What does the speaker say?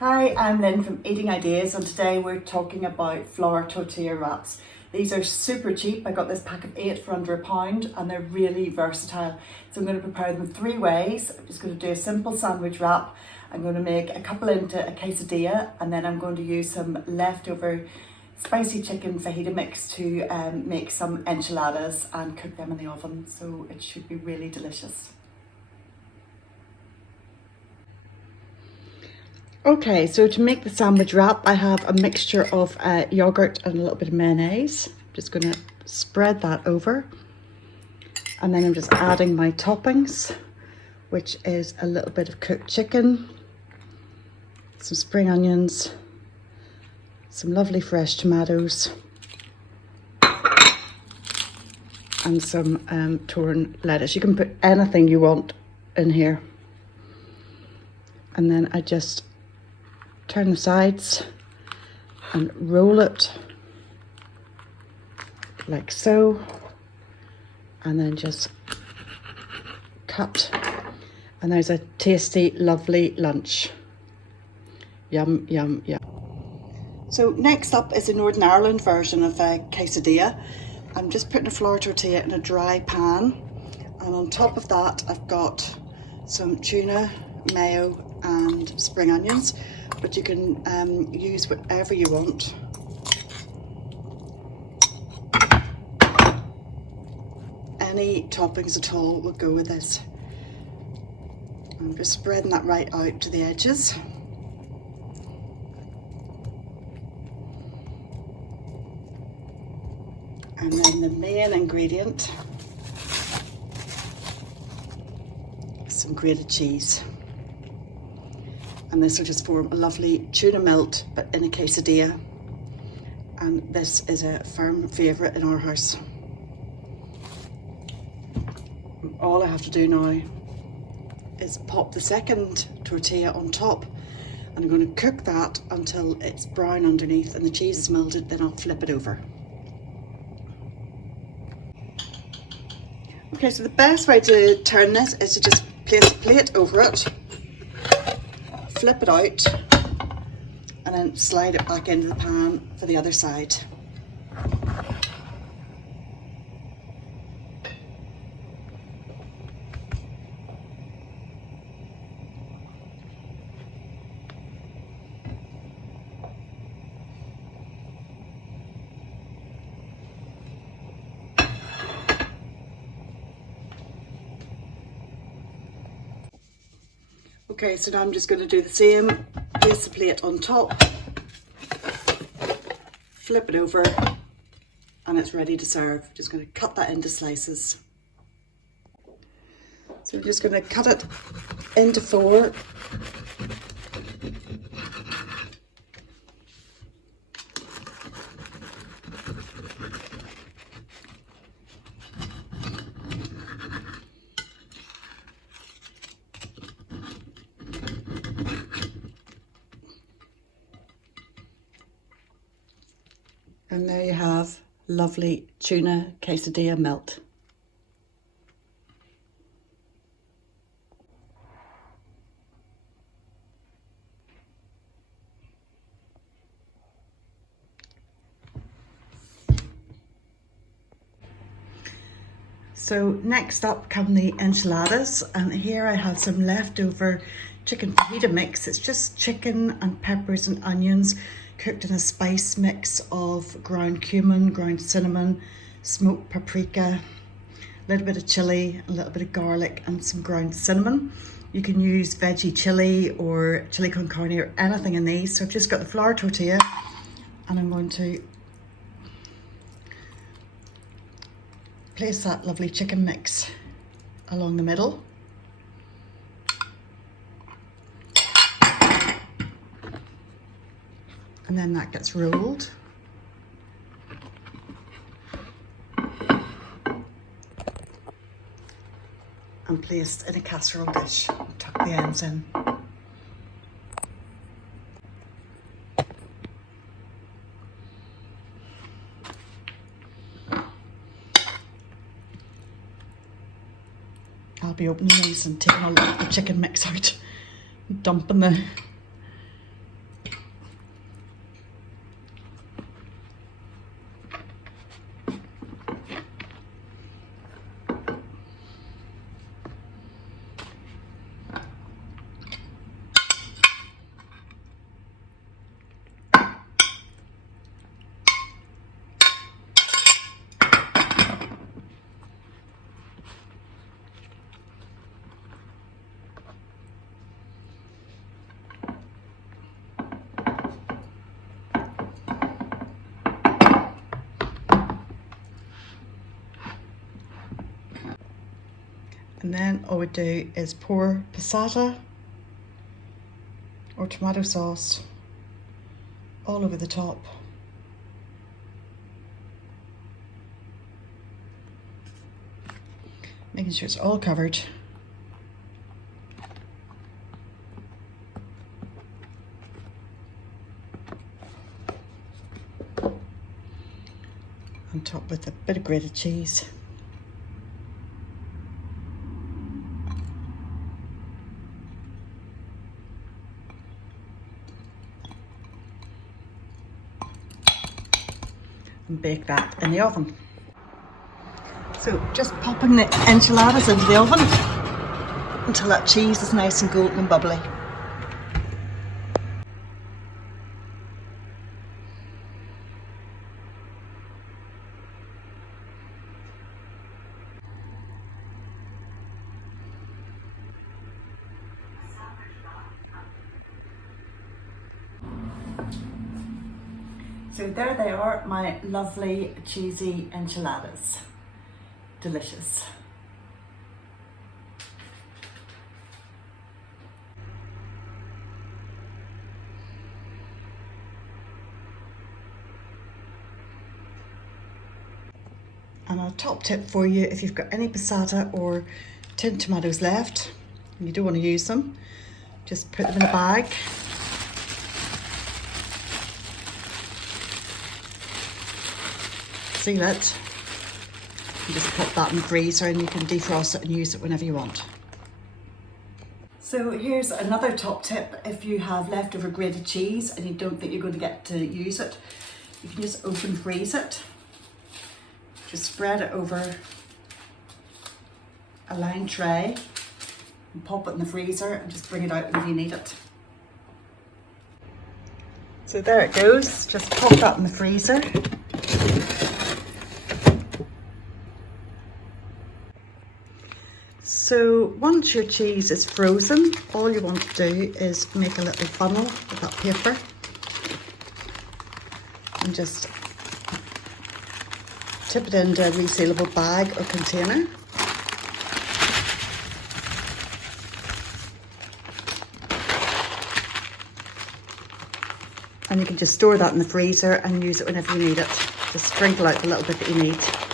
Hi, I'm Lynn from Eating Ideas, and today we're talking about flour tortilla wraps. These are super cheap. I got this pack of 8 for under £1 and they're really versatile. So I'm going to prepare them in 3 ways. I'm just going to do a simple sandwich wrap. I'm going to make a couple into a quesadilla, and then I'm going to use some leftover spicy chicken fajita mix to make some enchiladas and cook them in the oven. So it should be really delicious. Okay, so to make the sandwich wrap, I have a mixture of yogurt and a little bit of mayonnaise. I'm just going to spread that over. And then I'm just adding my toppings, which is a little bit of cooked chicken, some spring onions, some lovely fresh tomatoes, and some torn lettuce. You can put anything you want in here. And then I just turn the sides and roll it like so, and then just cut, and there's a tasty, lovely lunch. Yum, yum, yum. So next up is the Northern Ireland version of a quesadilla. I'm just putting a flour tortilla in a dry pan, and on top of that I've got some tuna, mayo and spring onions, but you can use whatever you want. Any toppings at all will go with this. I'm just spreading that right out to the edges. And then the main ingredient is some grated cheese. And this will just form a lovely tuna melt, but in a quesadilla. And this is a firm favourite in our house. All I have to do now is pop the second tortilla on top, and I'm going to cook that until it's brown underneath and the cheese is melted. Then I'll flip it over. Okay, so the best way to turn this is to just place a plate over it, flip it out, and then slide it back into the pan for the other side. Okay, so now I'm just going to do the same. Place the plate on top, flip it over, and it's ready to serve. Just going to cut that into slices. So I'm just going to cut it into 4. And there you have lovely tuna quesadilla melt. So next up come the enchiladas, and here I have some leftover chicken fajita mix. It's just chicken and peppers and onions cooked in a spice mix of ground cumin, ground cinnamon, smoked paprika, a little bit of chilli, a little bit of garlic and some ground cinnamon. You can use veggie chili or chili con carne or anything in these. So I've just got the flour tortilla, and I'm going to place that lovely chicken mix along the middle. And then that gets rolled. And placed in a casserole dish. Tuck the ends in. I'll be opening these and taking all the chicken mix out, dumping the And then all we do is pour passata or tomato sauce all over the top. Making sure it's all covered. On top with a bit of grated cheese. And bake that in the oven. So just popping the enchiladas into the oven until that cheese is nice and golden and bubbly. So there they are, my lovely cheesy enchiladas. Delicious. And a top tip for you, if you've got any passata or tinned tomatoes left and you don't want to use them, just put them in a bag. Seal it. You just put that in the freezer and you can defrost it and use it whenever you want. So here's another top tip. If you have leftover grated cheese and you don't think you're going to get to use it, you can just open freeze it. Just spread it over a lined tray and pop it in the freezer and just bring it out when you need it. So there it goes, just pop that in the freezer. So once your cheese is frozen, all you want to do is make a little funnel with that paper and just tip it into a resealable bag or container. And you can just store that in the freezer and use it whenever you need it. Just sprinkle out the little bit that you need.